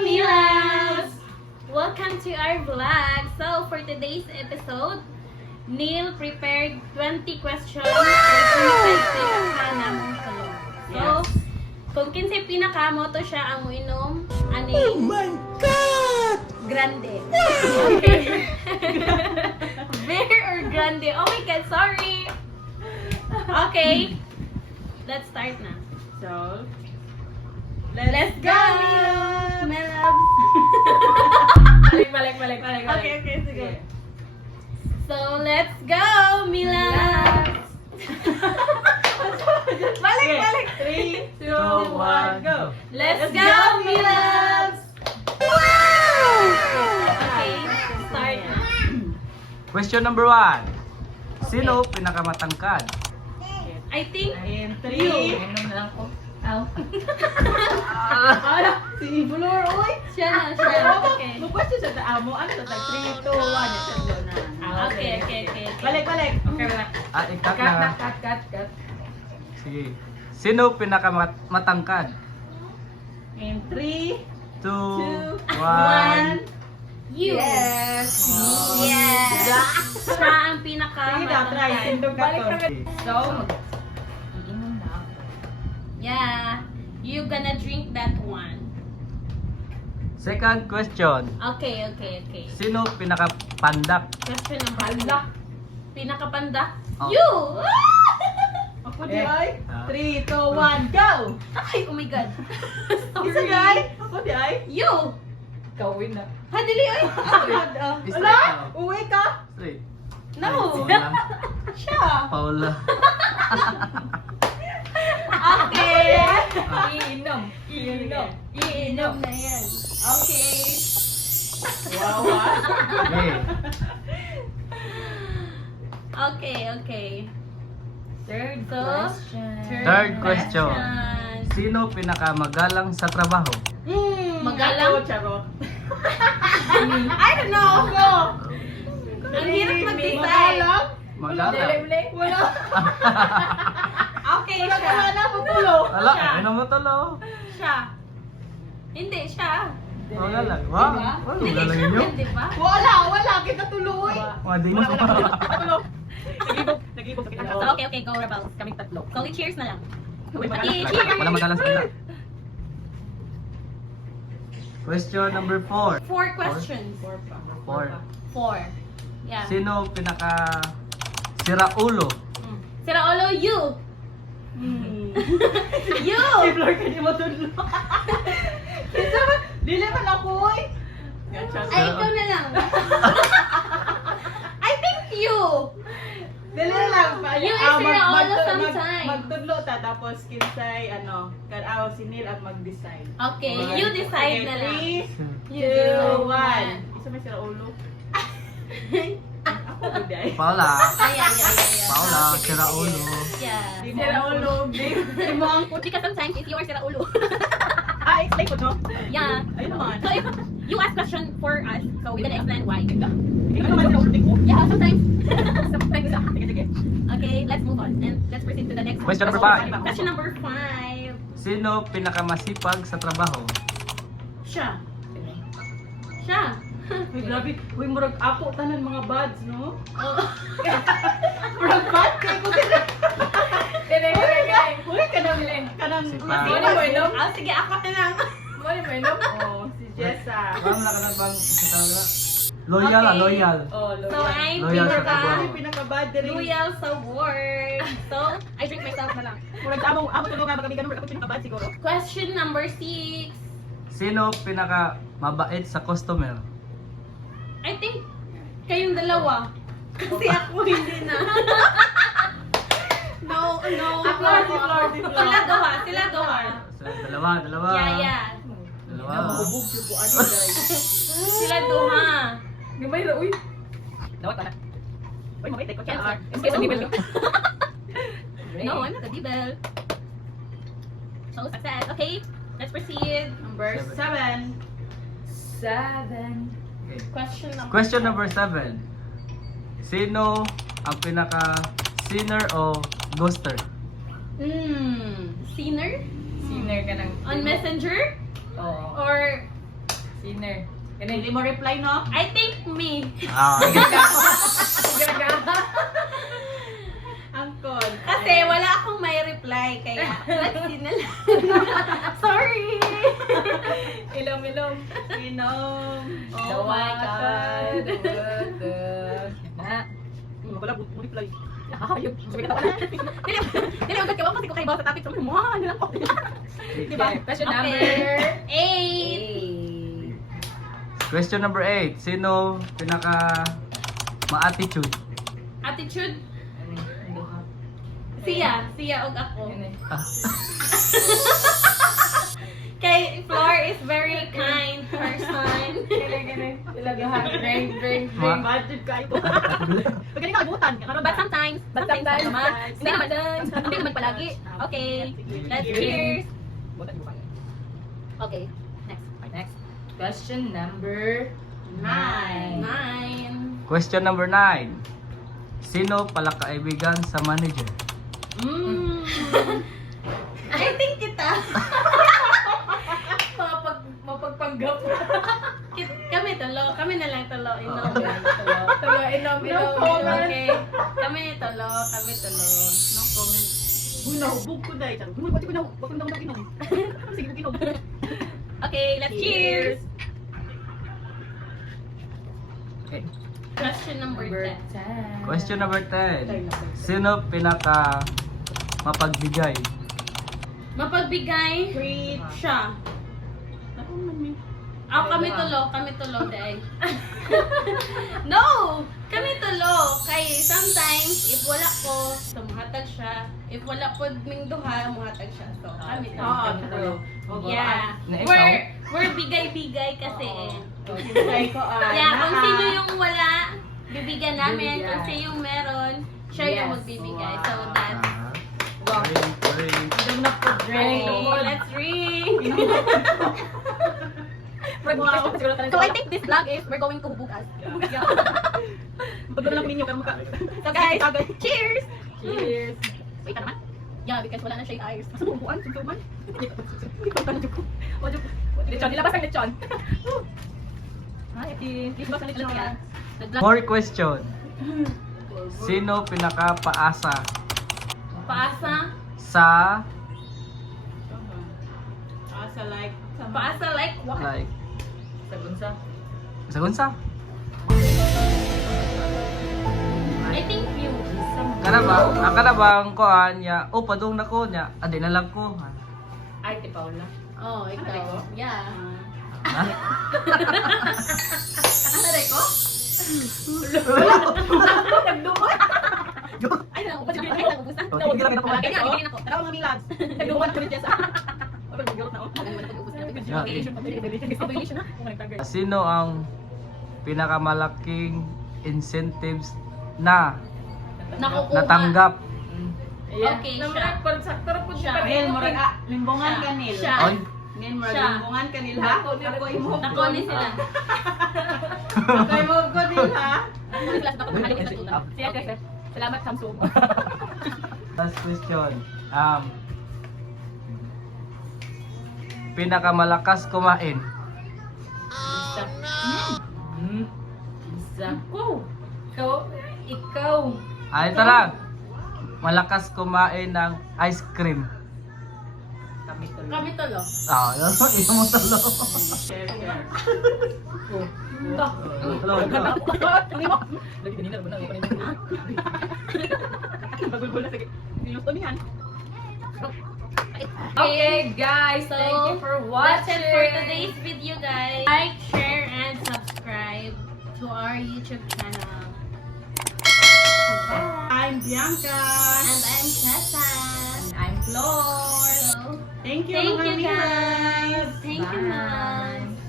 Milas! Welcome to our vlog. So, for today's episode, Neil prepared 20 questions for pinaka namong tulog. So, kung kinsay pinaka mo to siya ang uinom, ani? Oh my God! Grande. Okay. Beer or grande? Oh my God, sorry. Okay. Let's start na. So, Let's go! My loves! balik. Okay, sige. So, let's go, Milas! Balik! 3, 2, 1, go! Let's go, Milas! Okay, start na. Question number 1. Sino pinakamatangkad? I think In 3, You. Inom na lang ko. Si Ibulor, oy! siya na. Okay. Mag-question sa taamo. Ano sa 3, 2, 1. Ito na. Okay. Balik. Okay, balik. Ikat na. Cut. Sige. Sino pinakamatangkad? In 3, 2, 1. 1. You. Yes! Siya ang Sige daw, try. pinakamatangkad. Sindog ka to. So, inom na ako. Yeah. You gonna drink that one. Second question. Okay. Sino pinakapandak? Question number Pandak. 2. Pinakapanda? Oh. You! Ako di ay. 3, 2, 1, go! Ay, oh my God. Isa di ay. Ako di ay. You! Gawin na. Hadili, ay! Straight Wala? ka. Uwi ka? Straight. No! Paula. Siya! Paula. Okay! Iinom. Iinom na yan. Okay. Wow, Okay. Third So, Third question. Sino pinakamagalang sa trabaho? Magalang? Ako, charot. I don't know. Go! Ang hirap mag-decide. Magalang? Magalang. Wala. Okay, Wala siya. ka na, putulo. Wala, Siya. ano mo talo? Siya. Hindi, siya. Magalang. Wow. Hindi Magalang siya, ninyo. hindi ba? Wala. Kita tuloy. Mga di mo. Nag-ibog sa kita. So, okay, go Rebels. Kaming tatlo. Kung cheers na lang. Wala. Okay, cheers. Wala magalang sa kanila. Question number 4. 4 questions. 4. 4. Yeah. Sino pinaka siraulo? Sira Olo, you! You! Si Flor ka di mo tulo. Kita ba? Dili man ako eh. Ay, ikaw na lang. I think you! Dili lang. You is Sira Olo sometimes. Magtudlo ta tapos kinsay si Neil ang mag-decide. Okay, you decide na lang. 3, You 2, decide 1. Isa may sira ulo. Ako ba ay? Paula. Ay. Paula, siraulo. Yeah. Sira ulo, babe. Because sometimes if you are Sira Ulo. Explain ko no? Yeah. Ayun naman. So if you ask question for us, so we're gonna explain why. Ikaw naman sira ulo ko. Yeah, sometimes. Sige. Okay, let's move on and let's proceed to the next Question number one. 5. Question number 5. Sino pinakamasipag sa trabaho? Siya. Uy, grabe. Uy, murag ako tanan mga buds, no? Oh. Murag bad kay ko sila. Uy, kanang Sipag. Sige, ako na lang. Oh, si Jessa. Wala ka na bang loyal, Okay. loyal. Oh, So I'm Loyal sa trabaho. Uy, pinaka-bad din. loyal sa word. So, I drink myself na lang. Murag amo tulungan magkamigan, murag ako pinaka-bad siguro. Question number 6. Sino pinaka mabait sa customer? I think kayong dalawa. Kasi ako hindi na. No. Ako, si Flor. Sila gawa. So, dalawa. Yeah. Dalawa. Nabubog siya po ano, guys. Sila duha. Gamay ra, uy. Dawat ka na. Uy, mabait, ko siya. Answer. Excuse me, Bill. No, I'm not a devil. So, success. Okay, let's proceed. Number 7. Okay. Question number 7. Sino ang pinaka sinner o ghoster? Sinner? Sinner ka ng... On Messenger? Oo. Or Sinner. Hindi mo reply, no? I think me. Angkol. Kasi wala akong may reply, kaya let's see na lang. Sorry! Ilom. Inom. Oh my God. Wala, mo reply. Ayun. Dili, huwag ka kasi kung kayo sa topic, sabi mo, ano lang po. Diba? Question number 8. Question number 8. Sino pinaka ma-attitude? Attitude? Siya og ako. Kay Flor is very kind person. Drink. Budget ka ito. Pagkali ka abutan. But sometimes naman. Hindi naman palagi. Okay, let's cheers. Okay, Next. Question number 9. 9. Question number 9. Sino pala kaibigan sa manager? I think kita. Mapagpanggap. Kami na lang talo. Inom. No comment. Okay. Kami talo. No comment. Uy, nahubog ko dahil. Uy, ba't ko na inom? Sige, inom. Okay, let's cheers. Okay. Question number 10. Question number 10. Sino pinaka mapagbigay? Mapagbigay Treat. siya. Ako naman. Kami tulo, day. No! Kami tulo. Kay sometimes, if wala ko, so muhatag siya. If wala po ming duha, muhatag siya. So, kami tulo. Yeah. Na ikaw? We're bigay-bigay kasi eh. Sinay ko Yeah, kung sino yung wala, bibigyan namin. Kung sino yung meron, siya yung Yes. magbibigay. So, that's... Ring. Inom na po, drink. Okay, let's ring! So, I think this vlog is, we're going to bukas. Pagod lang ninyo, karma ka. So, guys, cheers! Cheers. Wait ka naman? Yeah, because wala na siya yung ayos. Subuan, subuan. Lechon, nilabas ang lechon. Ay, nilabas ang lechon. More question. Sino pinaka paasa Paasa? sa Asa like. Paasa like what? like Sagunsa. sagunsa? I think you. Kana bang kuan ya padung nako nya adi na lang ko. Ay, ti Paula. Oh, ikaw. Yeah. Ha? Ano rin ko? Nagduman. Ay, nakubusan. Nakubusan. Tigil lang ako. Kaya nga, gigilin ako. Tara mga milads. Nagduman ko rin sa. Wala mag-girot na ako. Obligation na. Sino ang pinakamalaking incentives na Nakukuha. natanggap? Okay, siya. Siya. Nil, murag limbongan ka nil. Siya. Oy, Nil, murag Siya. limbongan ka nil ha. Ako imo. Nako ni sila. Ako imo ko nil ha. Ano sila sa pagkakalik sa tutan? Okay. Salamat Samsung. last question. Pinakamalakas kumain. Ikaw. Ito lang. Malakas kumain ng ice cream. Kami tulo. Ito mo talo. Share. Bagul-gul na sige. Niluto niyan. Okay, guys, so that's it for today's video, guys. Like, share, and subscribe to our YouTube channel. I'm Bianca. And I'm Tessa. And I'm Flor. So, Thank you, thank mga you, guys. milads. Thank you, Bye. guys.